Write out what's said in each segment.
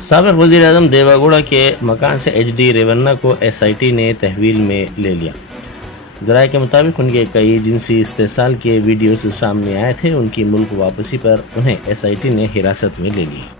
साबिक वज़ीर-ए-आज़म देवागुड़ा के मकान से HD रेवन्ना को SIT ने तहवील में ले लिया। ज़राए के मुताबिक उनके कई जिनसी इस्तेसाल के वीडियोस सामने आए थे। उनकी मुल्क वापसी पर उन्हें SIT ने हिरासत में ले लिया।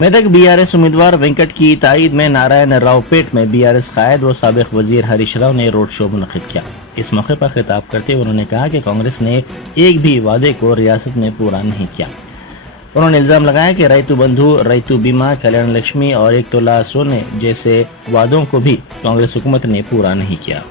मेदक BRS उम्मीदवार वेंकट की ताईद में नारायण रावपेट में BRS कायद व साबिक वजीर हरीश राव ने रोड शो मुनक़िद किया। इस मौके पर खिताब करते हुए उन्होंने कहा कि कांग्रेस ने एक भी वादे को रियासत में पूरा नहीं किया। उन्होंने इल्ज़ाम लगाया कि रैतु बंधु, रैतु बीमा, कल्याण लक्ष्मी और 1 तोला सोने जैसे वादों को भी कांग्रेस हुकूमत ने पूरा नहीं किया।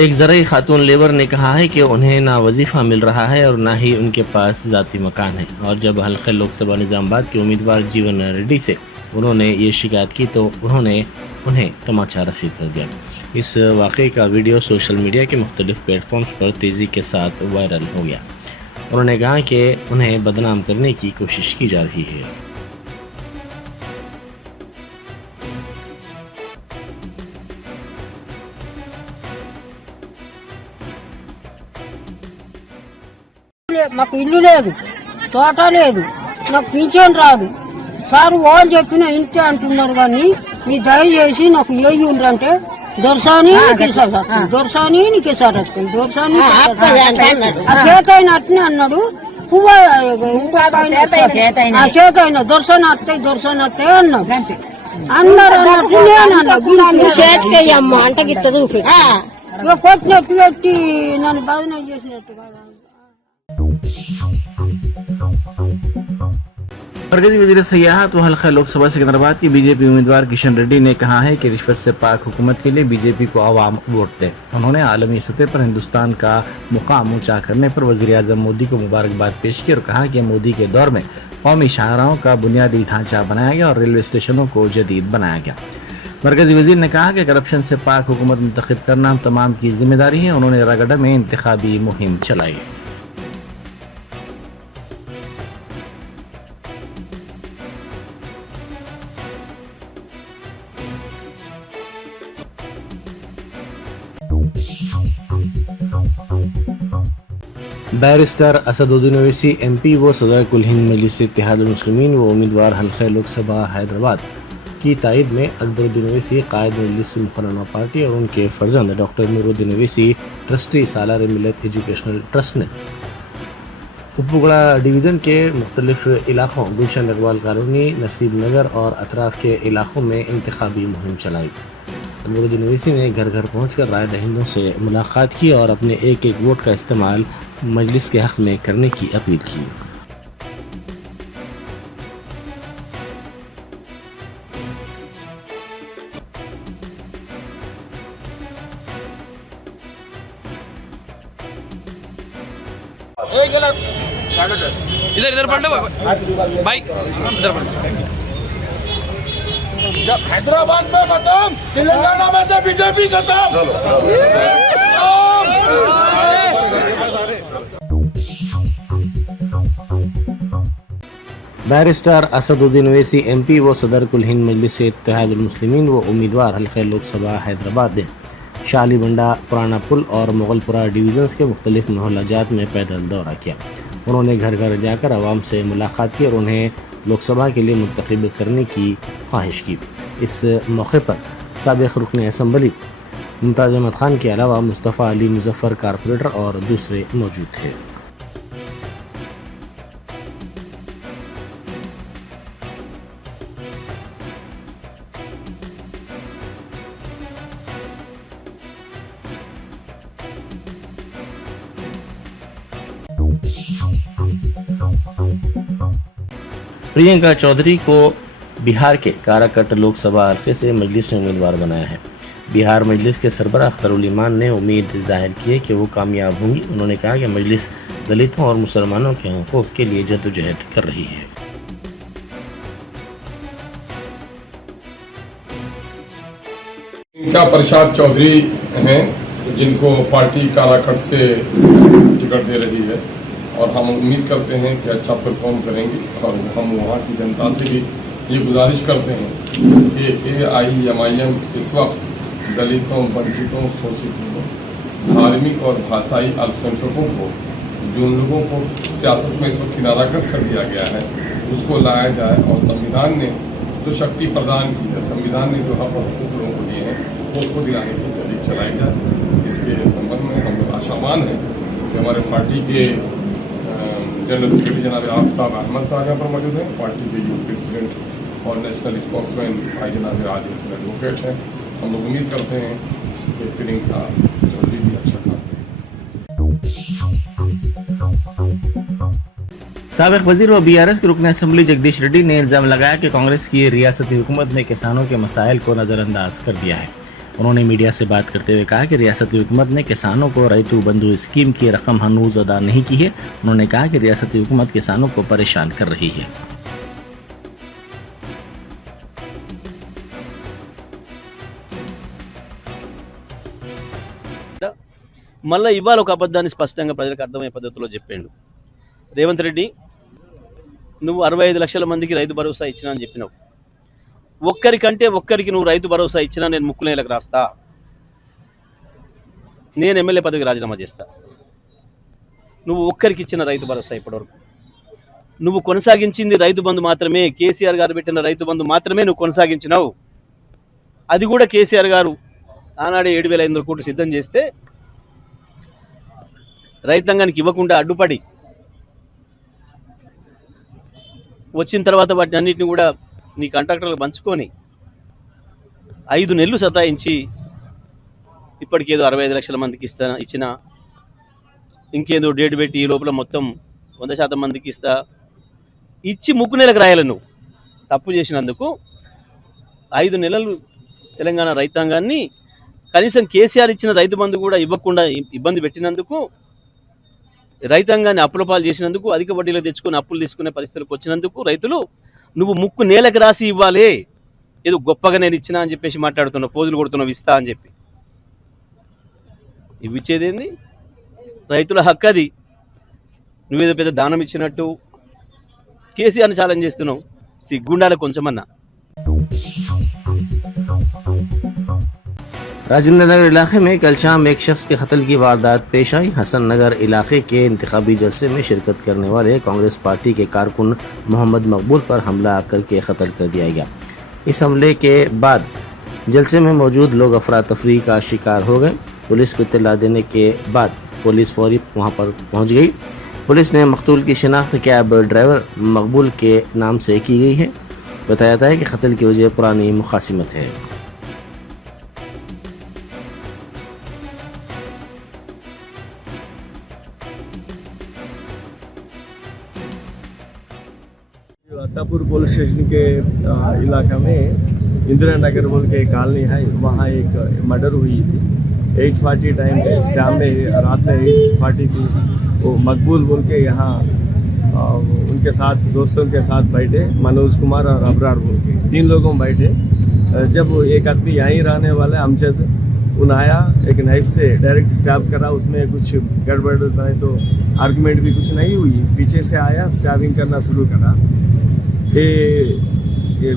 एक ज़राई खातून लेबर ने कहा है कि उन्हें ना वजीफ़ा मिल रहा है और ना ही उनके पास ज़ाती मकान है। और जब हल्के लोकसभा निज़ामाबाद के उम्मीदवार जीवन रेड्डी से उन्होंने ये शिकायत की तो उन्होंने उन्हें तमाचा रसीद कर दिया। इस वाक़े का वीडियो सोशल मीडिया के मुख्तलिफ प्लेटफॉर्म्स पर तेज़ी के साथ वायरल हो गया। उन्होंने कहा कि उन्हें बदनाम करने की कोशिश की जा रही है। మాకు ఇల్లు లేదు, తోట లేదు, నాకు పింఛన్ రాదు సార్. వాళ్ళు చెప్పిన ఇంతే అంటున్నారు కానీ మీ దయచేసి నాకు ఏయి ఉండంటే దొరసాని దొరసాని నీకేసారి వస్తాయి దొరసాని చేతైన అట్నే అన్నాడు. చేతైన దొరసాని వస్తాయి అన్నాడు. అందరు అన్నట్టు నేను అన్నా చేతికయ్యమ్మ అంటే గిట్ట చూపి కొట్టినట్టు పెట్టి నన్ను బదనం చేసినట్టు కదా. मरकजी वज़ीर सयाहत व हल्का लोकसभा सिकंदराबाद के बीजेपी उम्मीदवार किशन रेड्डी ने कहा है कि रिश्वत से पाक हुकूमत के लिए बीजेपी को आवाम वोट दे। उन्होंने आलमी सतह पर हिंदुस्तान का मुकाम ऊंचा करने पर वज़ीर आज़म मोदी को मुबारकबाद पेश की और कहा कि मोदी के दौर में कौमी शाहराहों का बुनियादी ढांचा बनाया गया और रेलवे स्टेशनों को जदीद बनाया गया। मरकजी वज़ीर ने कहा कि करप्शन से पाक हुकूमत मुंतखब करना हम तमाम की जिम्मेदारी है। उन्होंने रगड़ा में इंतखाबी मुहिम चलाई। बैरिस्टर असदुद्दीन ओवैसी MP व सदर कुल हिंद मजलिस इत्तेहादुल मुस्लिमीन व उम्मीदवार हल्का लोकसभा हैदराबाद की तायद में अकबरुद्दीन ओवैसी कायद मजलिस मुकर्रमा पार्टी और उनके फर्जंद डॉक्टर नूरुद्दीन ओवैसी ट्रस्टी सालार मिलत एजुकेशनल ट्रस्ट ने उपगुड़ा डिवीज़न के मुख्तलिफ इलाकों गुलशन अकबाल कॉलोनी, नसीब नगर और अतराफ़ के इलाकों में इंतखाबी मुहिम चलाई। अकबरुद्दीन ओवैसी ने घर घर पहुँचकर राय दहिंदों से मुलाकात की और अपने एक एक वोट का इस्तेमाल मजलिस के हक़ में करने की अपील की। इधर इधर पढ़ लो भाई, इधर पढ़। जब हैदराबाद में खत्म, तेलंगाना में तो बीजेपी खत्म। बैरिस्टर असदुद्दीन ओवैसी MP व सदर कुल हिंद मजलिस इत्तेहादुल मुस्लिमीन व उम्मीदवार हल्का लोकसभा हैदराबाद ने शाली बंडा, पुराना पुल और मुगलपुरा डिवीज़न्स के मुख्तलिफ मोहल्लाजात में पैदल दौरा किया। उन्होंने घर घर जाकर आवाम से मुलाकात की और उन्हें लोकसभा के लिए मुंतखब करने की ख्वाहिश की। इस मौके पर साबिक़ रुकन असम्बली मुमताज़ अहमद खान के अलावा मुस्तफ़ा अली मुजफ्फर कारपोरेटर और दूसरे मौजूद थे। प्रियंका चौधरी को बिहार के काराकट लोकसभा हल्के से मजलिस ने उम्मीदवार बनाया है। बिहार मजलिस के सरबराह अख्तरुल ईमान ने उम्मीद जाहिर की है कि वो कामयाब होंगी। उन्होंने कहा कि मजलिस दलितों और मुसलमानों के हकूक़ के लिए जद्दोजहद कर रही है। प्रियंका प्रसाद चौधरी हैं जिनको पार्टी काराकट से टिकट दे रही है और हम उम्मीद करते हैं कि अच्छा परफॉर्म करेंगे और हम वहाँ की जनता से भी ये गुजारिश करते हैं कि AIMIM इस वक्त दलितों, वंचितों, शोषितों, धार्मिक और भाषाई अल्पसंख्यकों को, जिन लोगों को सियासत में इस वक्त किनाराकश कर दिया गया है, उसको लाया जाए और संविधान ने जो शक्ति प्रदान की है, संविधान ने जो हक और हुकूक लोगों को दिए हैं, वो उसको दिलाने की तहरीक चलाई जाए। इसके संबंध में हम लोग आशावान हैं कि हमारे पार्टी के जनरल सेक्रेटरी जनाब आफ्ताब अहमद साहब यहाँ पर मौजूद हैं, पार्टी के यूथ प्रेसिडेंट और नेशनल स्पोक्समैन भाई जनाब आदिल हसन एडवोकेट हैं। हम लोग उम्मीद करते हैं कि प्रियंका चौधरी जी अच्छा काम करेंगे। साबिक़ वज़ीर व BRS के रुकन असम्बली जगदीश रेड्डी ने इल्ज़ाम लगाया कि कांग्रेस की रियासती हुकूमत ने किसानों के मसाइल को नज़रअंदाज कर दिया है। उन्होंने मीडिया से बात करते हुए कहा कि रियासती हुकूमत ने किसानों को रैतु बंधु स्कीम की रकम हनूज अदा नहीं की है। उन्होंने कहा कि रियासती हुकूमत किसानों को परेशान कर रही है। మళ్ళీ ఇవాళ ఒక అబద్ధాన్ని స్పష్టంగా ప్రజలకు అర్థమయ్యే పద్ధతిలో చెప్పిండు. రేవంత్ రెడ్డి, నువ్వు 65 లక్షల మందికి రైతు భరోసా ఇచ్చినా అని చెప్పినావు. ఒక్కరికి నువ్వు రైతు భరోసా ఇచ్చినా నేను ముక్కునేలకు రాస్తా, నేను ఎమ్మెల్యే పదవికి రాజీనామా చేస్తా. నువ్వు ఒక్కరికి ఇచ్చిన రైతు భరోసా ఇప్పటివరకు నువ్వు కొనసాగించింది రైతు బంధు మాత్రమే. కేసీఆర్ గారు పెట్టిన రైతు బంధు మాత్రమే నువ్వు కొనసాగించినావు. అది కూడా కేసీఆర్ గారు ఆనాడే 7,500 కోట్లు సిద్ధం చేస్తే రైతాంగానికి ఇవ్వకుండా అడ్డుపడి వచ్చిన తర్వాత వాటిని అన్నింటినీ కూడా నీ కాంట్రాక్టర్లకు పంచుకొని 5 నెలలు సతాయించి ఇప్పటికేదో 65 లక్షల మందికి ఇచ్చిన, ఇంకేదో డేట్ పెట్టి ఈ లోపల మొత్తం 100% మందికి ఇచ్చి ముక్కునేలకు రాయాలి. నువ్వు తప్పు చేసినందుకు 5 నెలలు తెలంగాణ రైతాంగాన్ని కనీసం కేసీఆర్ ఇచ్చిన రైతు బంధు కూడా ఇవ్వకుండా ఇబ్బంది పెట్టినందుకు, రైతాంగాన్ని అప్పులపాలు చేసినందుకు, అధిక వడ్డీలో తెచ్చుకుని అప్పులు తీసుకునే పరిస్థితులకు వచ్చినందుకు రైతులు నువ్వు ముక్కు నేలకు రాసి ఇవ్వాలి. ఏదో గొప్పగా నేను ఇచ్చినా అని చెప్పేసి మాట్లాడుతున్నావు, పోజులు కొడుతున్నావు ఇస్తా అని చెప్పి. ఇవ్విచ్చేదేంది? రైతుల హక్కు అది. నువ్వేదో పెద్ద దానం ఇచ్చినట్టు కేసీఆర్ని ఛాలెంజ్ చేస్తున్నావు. సిగ్గుండాలి కొంచెమన్నా. राजेंद्र नगर इलाके में कल शाम एक शख्स के कत्ल की वारदात पेश आई। हसन नगर इलाके के इंतखाबी जलसे में शिरकत करने वाले कांग्रेस पार्टी के कारकुन मोहम्मद मकबूल पर हमला करके कत्ल कर दिया गया। इस हमले के बाद जलसे में मौजूद लोग अफरा तफरी का शिकार हो गए। पुलिस को इत्तला देने के बाद पुलिस फौरी वहां पर पहुंच गई। पुलिस ने मकतूल की शिनाख्त कैब ड्राइवर मकबूल के नाम से की गई है। बताया जाता है कि कत्ल की वजह पुरानी मुखासिमत है। अत्तापुर पुलिस स्टेशन के इलाका में इंदिरा नगर बोल के कॉलोनी है, वहाँ एक मर्डर हुई थी 8:40 टाइम पे, शाम में रात में 8:40 की। वो मकबूल बोल के यहाँ उनके साथ दोस्तों के साथ बैठे, मनोज कुमार और अबरार बोल के 3 लोगों बैठे। जब एक आदमी यहीं रहने वाला अमजद उन आया, एक नाइफ से डायरेक्ट स्टैब करा। उसमें कुछ गड़बड़ नहीं तो आर्गुमेंट भी कुछ नहीं हुई, पीछे से आया स्टैबिंग करना शुरू करा। ये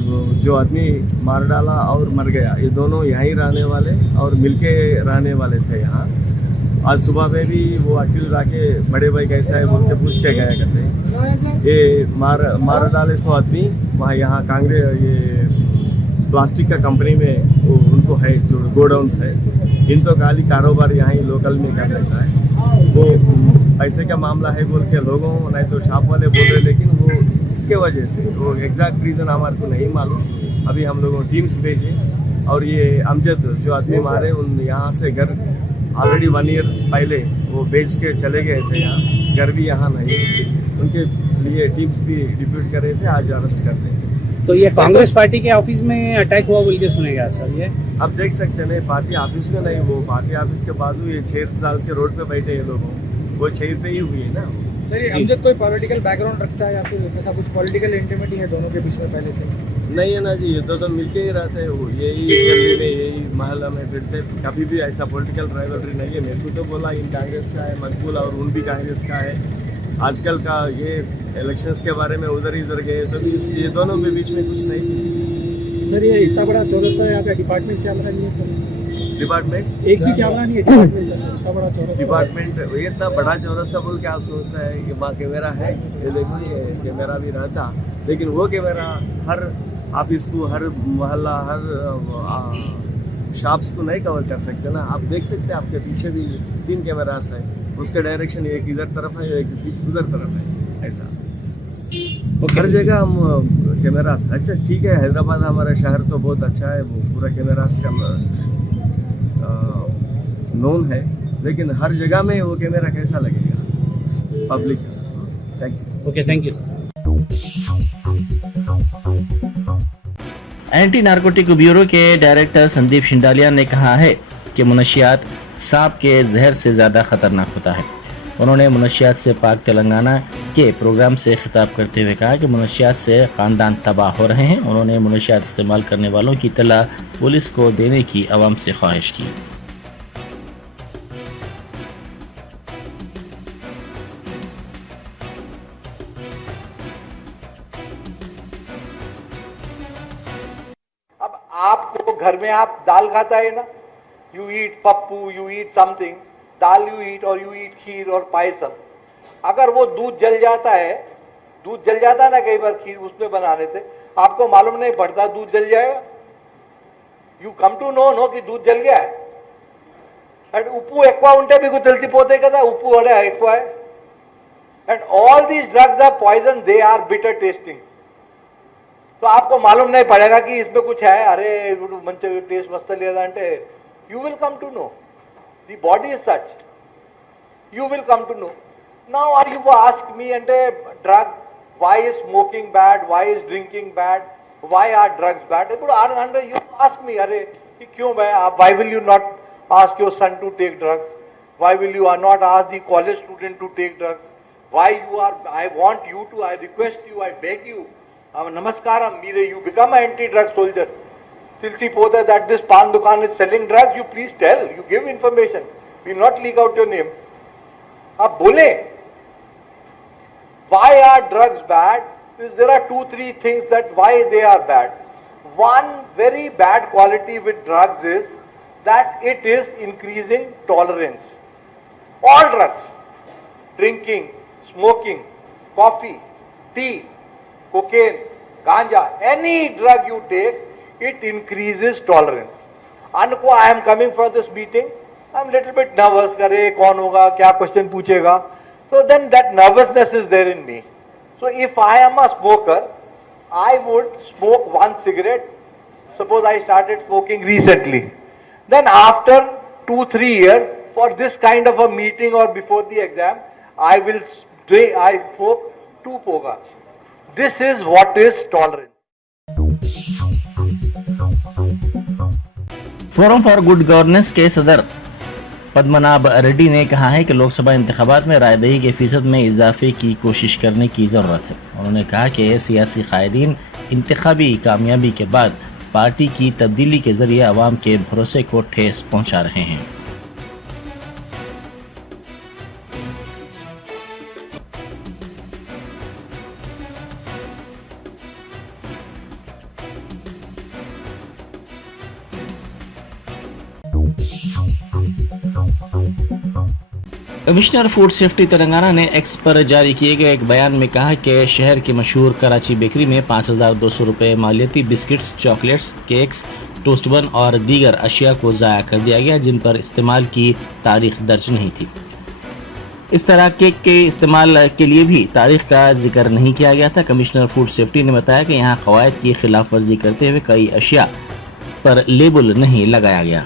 जो आदमी मार डाला और मर गया, ये दोनों यहीं रहने वाले और मिलके रहने वाले थे यहाँ। आज सुबह में भी वो अकेले आके बड़े भाई कैसा है बोल के पूछ के गया करते। ये मार डाले 100 आदमी वहाँ यहाँ कांग्रेस ये प्लास्टिक का कंपनी में वो उनको है जो गोडाउन्स है, इन तो खाली कारोबार यहाँ ही लोकल में कर लेता है। वो पैसे का मामला है बोल के लोगों नहीं तो शॉप वाले बोल रहे, लेकिन वो इसके वजह से वो एग्जैक्ट रीज़न हमारे को नहीं मालूम। अभी हम लोगों टीम्स भेजे और ये अमजद जो आदमी मारे उन यहाँ से घर ऑलरेडी 1 ईयर पहले वो बेच के चले गए थे, यहाँ घर भी यहाँ नहीं, उनके लिए टीम्स भी डिप्यूट कर रहे थे, आज अरेस्ट कर रहे थे। तो ये कांग्रेस पार्टी के ऑफिस में अटैक हुआ बोल के सुनेगा सर ये? अब देख सकते हैं पार्टी ऑफिस में नहीं, वो पार्टी ऑफिस के बाजू ये 6 साल के रोड पे बैठे ये लोग, वो 6 पे ही हुई है ना। सर अमजद कोई पॉलिटिकल बैकग्राउंड रखता है या फिर ऐसा कुछ पॉलिटिकल इंटिमेटी है दोनों के बीच में पहले से? नहीं है ना जी, ये तो मिलके ही रहते हैं, वो यही गली में यही महल्ला में फिरते, कभी भी ऐसा पॉलिटिकल राइवलरी नहीं है। मेरे को तो बोला इन कांग्रेस का है मकबूल और उन भी कांग्रेस का है। आजकल का ये इलेक्शंस के बारे में उधर इधर गए तो भी ये दोनों के बीच में कुछ नहीं। सर ये इतना बड़ा चौरस्ता है, यहाँ पे डिपार्टमेंट कैमरा नहीं है सर? डिपार्टमेंट एक भी कैमरा नहीं है डिपार्टमेंट का, इतना बड़ा चौरस्ता। डिपार्टमेंट ये इतना बड़ा चौरस्ता बोल के आप सोचता है कि वहाँ कैमरा है, ये देखो ये कैमरा भी रहता, लेकिन वो कैमरा हर ऑफिस को, हर मोहल्ला, हर शॉप्स को नहीं कवर कर सकते ना। आप देख सकते हैं आपके पीछे भी 3 कैमरास है, उसका डायरेक्शन एक इधर तरफ है एक उधर तरफ है, ऐसा हर जगह हम कैमरास। अच्छा ठीक है, हैदराबाद हमारा शहर तो बहुत अच्छा है, वो पूरा कैमरास का नोन है, लेकिन हर जगह में वो कैमरा कैसा लगेगा public? Thank you. Okay thank you sir. Anti narcotic bureau के डायरेक्टर संदीप शिंडालिया ने कहा है कि मुनशियात सांप के जहर से ज़्यादा खतरनाक होता है। उन्होंने मुनशियात से पाक तेलंगाना के प्रोग्राम से खिताब करते हुए कहा कि मुनशियात से ख़ानदान तबाह हो रहे हैं। उन्होंने मुनशियात इस्तेमाल करने वालों की इत्तला पुलिस को देने की आवाम से ख्वाहिश की। अब आपको घर में आप दाल खाता है ना, you eat Pappu, you eat something, dal you eat और यू ईट खीर और पायसम। अगर वो दूध जल जाता है, दूध जल जाता है ना कई बार खीर उसमें बनाने से, आपको मालूम नहीं पड़ता दूध जल जाएगा। यू कम टू नो कि दूध जल गया है। అండ్ ఉప్పు ఎక్కువ ఉంటే మీకు తెలిసిపోతాయి కదా ఉప్పు అరే ఎక్కువ है। and all these drugs are poison, they are bitter tasting। तो आपको मालूम नहीं पड़ेगा कि इसमें कुछ है, अरे मंच टेस्ट मस्त लेदा అంటే you will come to know, the body is such, you will come to know। now are you ask me అంటే drug, why is smoking bad, why is drinking bad, why are drugs bad? ఇప్పుడు అంటే you ask me अरे कि क्यों भाई, why will you not ask your son to take drugs, why will you not ask the college student to take drugs, why you are, I want you to, I request you, I beg you, namaskaram mere, you become an anti-drug soldier। Tilsi Poda that this pan dukan is selling drugs, you please tell, you give information, we will not leak out your name। आप बोले why are drugs bad? There are 2-3 things that why they are bad। One very bad quality with drugs is that it is increasing tolerance। all drugs, drinking, smoking, coffee, tea, cocaine, ganja, any drug you take, it increases tolerance। Anko, I am coming for this meeting, I am little bit nervous, kare kaun hoga, kya question puchega, so then that nervousness is there in me। so if I am a smoker, I would smoke 1 cigarette, suppose I started smoking recently, then after 2-3 years for this kind of a meeting or before the exam, I smoke 2 pogas। this is what is tolerance। Forum for good governance के सदर पद्मनाभ रेड्डी ने कहा है कि लोकसभा इंतखाबात में रायदही के फीसद में इजाफे की कोशिश करने की ज़रूरत है। उन्होंने कहा कि सियासी कायदीन इंतखाबी कामयाबी के बाद पार्टी की तब्दीली के जरिए आवाम के भरोसे को ठेस पहुंचा रहे हैं। कमिश्नर फूड सेफ्टी तेलंगाना ने एक्स पर जारी किए गए एक बयान में कहा कि शहर की मशहूर कराची बेकरी में 5,200 रुपये मालियती बिस्किट्स, चॉकलेट्स, केक्स, टोस्ट बन और दीगर अशिया को ज़ाया कर दिया गया जिन पर इस्तेमाल की तारीख दर्ज नहीं थी। इस तरह केक के इस्तेमाल के लिए भी तारीख का जिक्र नहीं किया गया था। कमिश्नर फूड सेफ्टी ने बताया कि यहाँ कवायद की खिलाफ वर्जी करते हुए कई अशिया पर लेबल नहीं लगाया गया।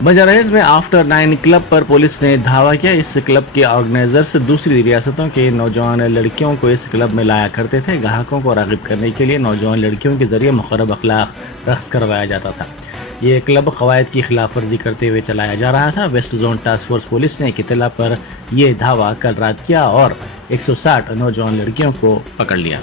बंजाराहिल्स में आफ्टर 9 क्लब पर पुलिस ने धावा किया। इस क्लब के ऑर्गेनाइजर्स दूसरी रियासतों के नौजवान लड़कियों को इस क्लब में लाया करते थे। ग्राहकों को राग़िब करने के लिए नौजवान लड़कियों के जरिए मुखरब अखलाक रक़्स करवाया जाता था। ये क्लब कवायद की खिलाफ वर्जी करते हुए चलाया जा रहा था। West zone task force police ने एक इत्तला पर यह धावा कल रात किया और 160 नौजवान लड़कियों को पकड़ लिया।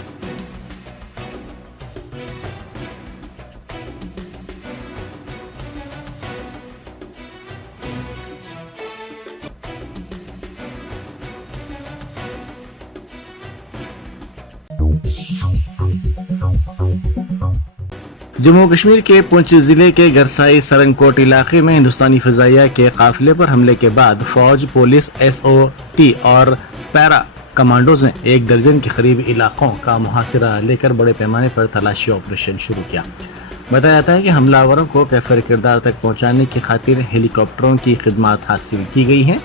जम्मू कश्मीर के पुंछ जिले के गरसाई सरंगकोट इलाके में हिंदुस्तानी फ़िज़ाइया के काफिले पर हमले के बाद फौज, पुलिस, SOT और पैरा कमांडोज ने 1 दर्जन के करीब इलाकों का मुहासिरा लेकर बड़े पैमाने पर तलाशी ऑपरेशन शुरू किया। बताया जाता है कि हमलावरों को कैफर किरदार तक पहुंचाने की खातिर हेलीकॉप्टरों की खिदमत हासिल की गई है।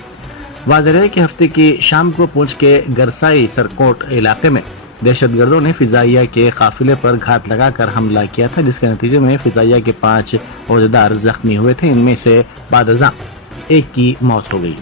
वाज़ेह है कि हफ्ते की शाम को पुंछ के गरसाई सरकोट इलाके में दहशतगर्दों ने फ़िज़ाइया के काफिले पर घात लगाकर हमला किया था, जिसके नतीजे में फ़िज़ाइया के 5 ओहदेदार जख्मी हुए थे। इनमें से बादअज़ां 1 की मौत हो गई।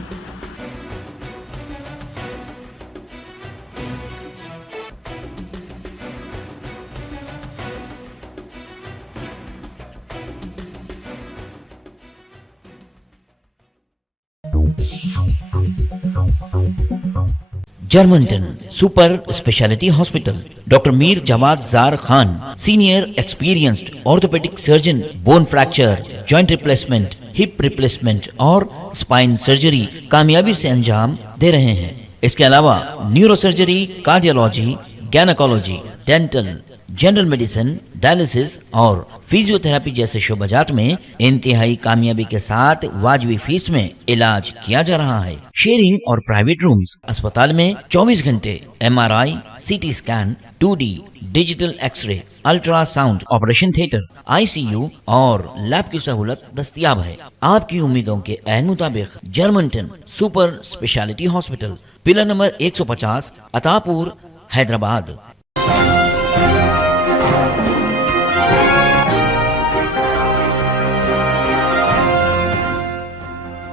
जर्मनटन super speciality hospital, doctor Mir Jawad Zar Khan, senior experienced orthopaedic surgeon, bone fracture, joint replacement, hip replacement और स्पाइन सर्जरी कामयाबी से अंजाम दे रहे हैं। इसके अलावा neuro surgery, cardiology, gynaecology, dental, general medicine, dialysis और फिजियोथेरेपी जैसे शोबाजात में इंतहाई कामयाबी के साथ वाजबी फीस में इलाज किया जा रहा है। शेयरिंग और प्राइवेट रूम्स, अस्पताल में 24 घंटे MRI, CT scan, 2D digital x ray, ultrasound, operation theatre, ICU और लैब की सहूलत दस्तयाब है। आपकी उम्मीदों के ऐन मुताबिक Germanten super speciality hospital, pillar number 150, Attapur, Hyderabad.